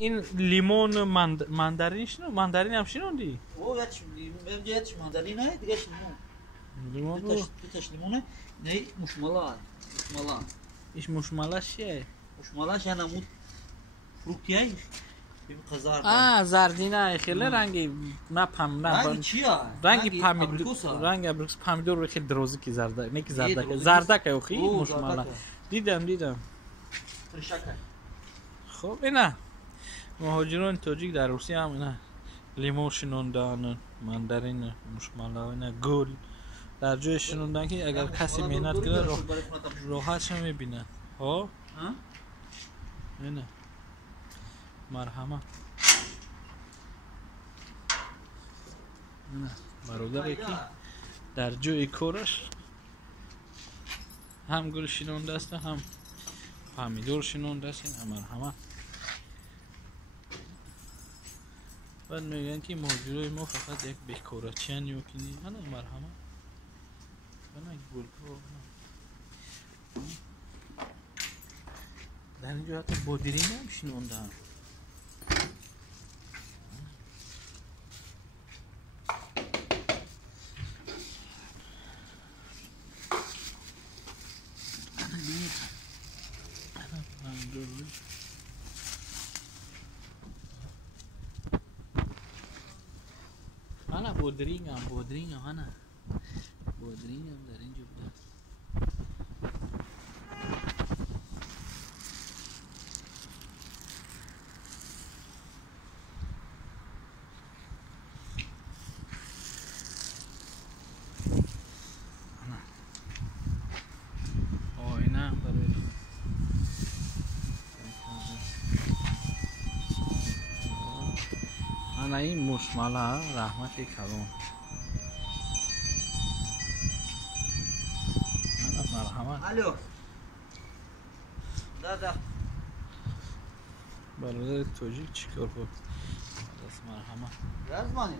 این لیمون ماندارین شنو؟ ماندارین هم شنوندی؟ او یادش ماندارین نه دیگه لیمون توش لیمونه نه مشمالا ایش مشمالاش چیه؟ مشمالاش یعنی مود فروکتیه قزار زردینه خیلی رنگی رنگ چیه؟ رنگ ابریکوس پامیدور خیلی دروزی که زرده نه که زردک اوخی مشمالا دیدم خب اینا مهاجران تاجیک در روسیه هم اینا لیمو شنوندن ماندارین مشمالا اینا گل در جای شنوندن که اگر کسی مهنت کنه راحتش میبینه ها اینا مرحمه برادری که در جای کارش هم گل شنونده است هم پامیدور شنونده است هم مرحمه بعد میگن که مهاجرای ما فقط یک بیکارچیان یا کنی نه مرحمه نه گل کو در اینجا حتی بادرین هم شنونده هم انا بودرینگ هم انا بودرینگ هم در اینجا بوده آینه برای انا این مشمالا رحمتی کلام انا مرحمت الو دادا برادر توجیک چیکار بود دست مرحمت رزمانی